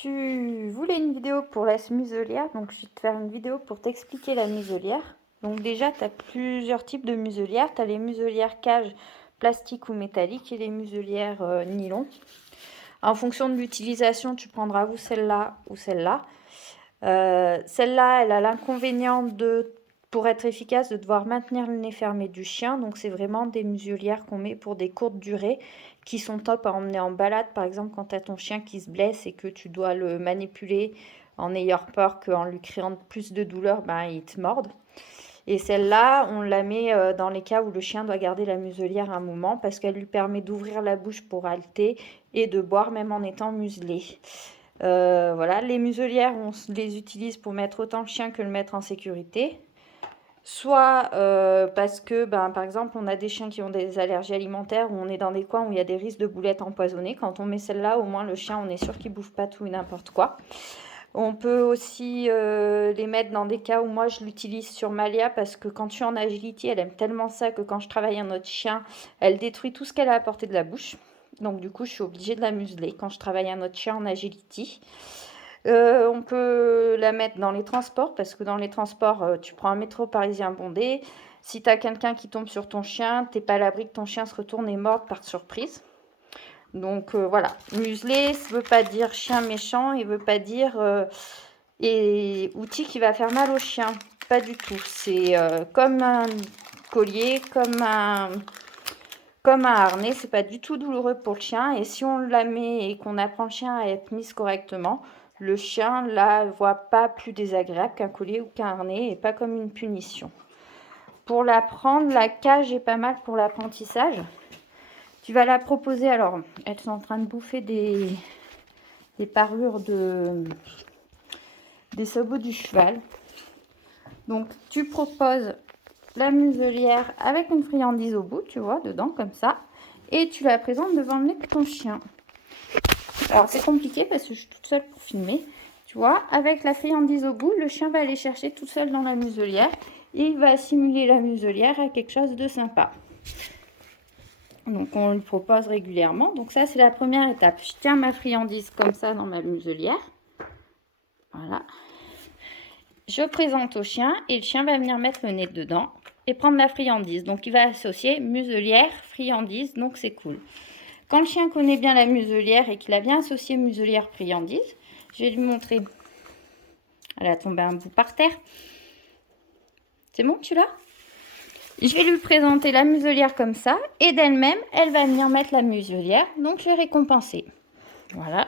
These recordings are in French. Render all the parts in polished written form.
Tu voulais une vidéo pour la muselière, donc je vais te faire une vidéo pour t'expliquer la muselière. Donc déjà, tu as plusieurs types de muselières. Tu as les muselières cage plastique ou métallique et les muselières nylon. En fonction de l'utilisation, tu prendras ou celle-là ou celle-là. Celle-là, elle a l'inconvénient pour être efficace, de devoir maintenir le nez fermé du chien. Donc c'est vraiment des muselières qu'on met pour des courtes durées, qui sont top à emmener en balade. Par exemple, quand tu as ton chien qui se blesse et que tu dois le manipuler en ayant peur qu'en lui créant plus de douleur, ben, il te morde. Et celle-là, on la met dans les cas où le chien doit garder la muselière un moment, parce qu'elle lui permet d'ouvrir la bouche pour halter et de boire même en étant muselé. Voilà, les muselières, on les utilise pour mettre autant le chien que le maître en sécurité. Soit parce que, par exemple, on a des chiens qui ont des allergies alimentaires, ou on est dans des coins où il y a des risques de boulettes empoisonnées. Quand on met celle-là, au moins le chien, on est sûr qu'il ne bouffe pas tout et n'importe quoi. On peut aussi les mettre dans des cas où moi je l'utilise sur Malia, parce que quand je suis en agility, elle aime tellement ça que quand je travaille un autre chien, elle détruit tout ce qu'elle a à portée de la bouche. Donc du coup, je suis obligée de la museler quand je travaille un autre chien en agility. On peut la mettre dans les transports, parce que dans les transports, tu prends un métro parisien bondé. Si tu as quelqu'un qui tombe sur ton chien, t'es pas à l'abri que ton chien se retourne et morde par surprise. Donc voilà, museler, ça veut pas dire chien méchant, il veut pas dire et outil qui va faire mal au chien. Pas du tout. C'est comme un collier, comme un harnais, c'est pas du tout douloureux pour le chien. Et si on la met et qu'on apprend le chien à être mise correctement, le chien la voit pas plus désagréable qu'un collier ou qu'un harnais, et pas comme une punition. Pour l'apprendre, la cage est pas mal pour l'apprentissage. Tu vas la proposer, alors elles sont en train de bouffer des parures des sabots du cheval. Donc tu proposes la muselière avec une friandise au bout, tu vois, dedans comme ça, et tu la présentes devant le nez de ton chien. Alors c'est compliqué parce que je suis toute seule pour filmer, tu vois. Avec la friandise au bout, le chien va aller chercher tout seul dans la muselière et il va assimiler la muselière à quelque chose de sympa. Donc on lui propose régulièrement. Donc ça, c'est la première étape. Je tiens ma friandise comme ça dans ma muselière. Voilà. Je présente au chien et le chien va venir mettre le nez dedans et prendre la friandise. Donc il va associer muselière, friandise, donc c'est cool. Quand le chien connaît bien la muselière et qu'il a bien associé muselière, friandise, je vais lui montrer. Elle a tombé un bout par terre. C'est bon, tu l'as ? Je vais lui présenter la muselière comme ça, et d'elle-même, elle va venir mettre la muselière, donc je vais récompenser. Voilà,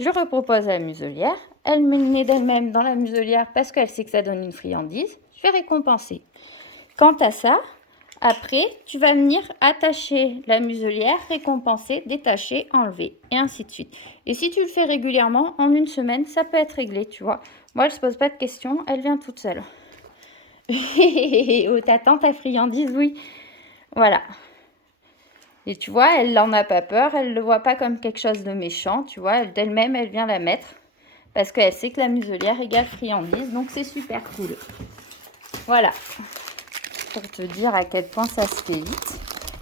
je repropose la muselière, elle met le nez d'elle-même dans la muselière parce qu'elle sait que ça donne une friandise, je vais récompenser. Quant à ça, après, tu vas venir attacher la muselière, récompenser, détacher, enlever, et ainsi de suite. Et si tu le fais régulièrement, en une semaine, ça peut être réglé, tu vois. Moi, elle ne se pose pas de questions, elle vient toute seule. Oh, t'attends ta friandise, oui. Voilà. Et tu vois, elle n'en a pas peur, elle ne le voit pas comme quelque chose de méchant, tu vois. D'elle-même, elle vient la mettre parce qu'elle sait que la muselière égale friandise, donc c'est super cool. Voilà. Pour te dire à quel point ça se fait vite.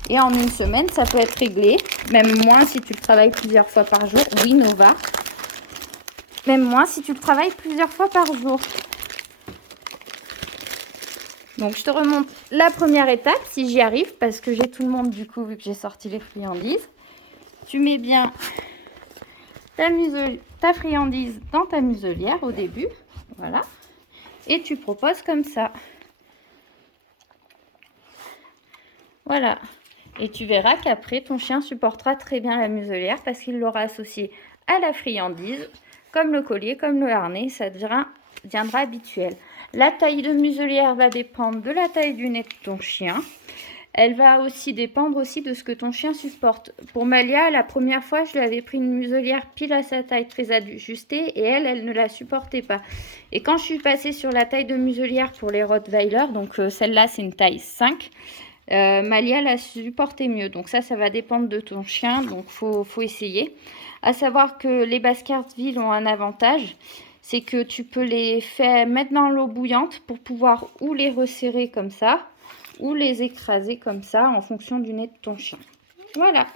Et en une semaine, ça peut être réglé. Même moins si tu le travailles plusieurs fois par jour. Oui, Nova. Même moins si tu le travailles plusieurs fois par jour. Donc, je te remonte la première étape, si j'y arrive, parce que j'ai tout le monde, du coup, vu que j'ai sorti les friandises. Tu mets bien ta friandise dans ta muselière au début. Voilà. Et tu proposes comme ça. Voilà. Et tu verras qu'après, ton chien supportera très bien la muselière parce qu'il l'aura associée à la friandise, comme le collier, comme le harnais, ça deviendra habituel. La taille de muselière va dépendre de la taille du nez de ton chien. Elle va aussi dépendre aussi de ce que ton chien supporte. Pour Malia, la première fois, je lui avais pris une muselière pile à sa taille très ajustée et elle ne la supportait pas. Et quand je suis passée sur la taille de muselière pour les Rottweiler, donc celle-là, c'est une taille 5, Malia la supportait mieux. Donc ça va dépendre de ton chien, donc faut essayer. À savoir que les Baskerville ont un avantage, c'est que tu peux les mettre dans l'eau bouillante pour pouvoir ou les resserrer comme ça, ou les écraser comme ça en fonction du nez de ton chien. Voilà.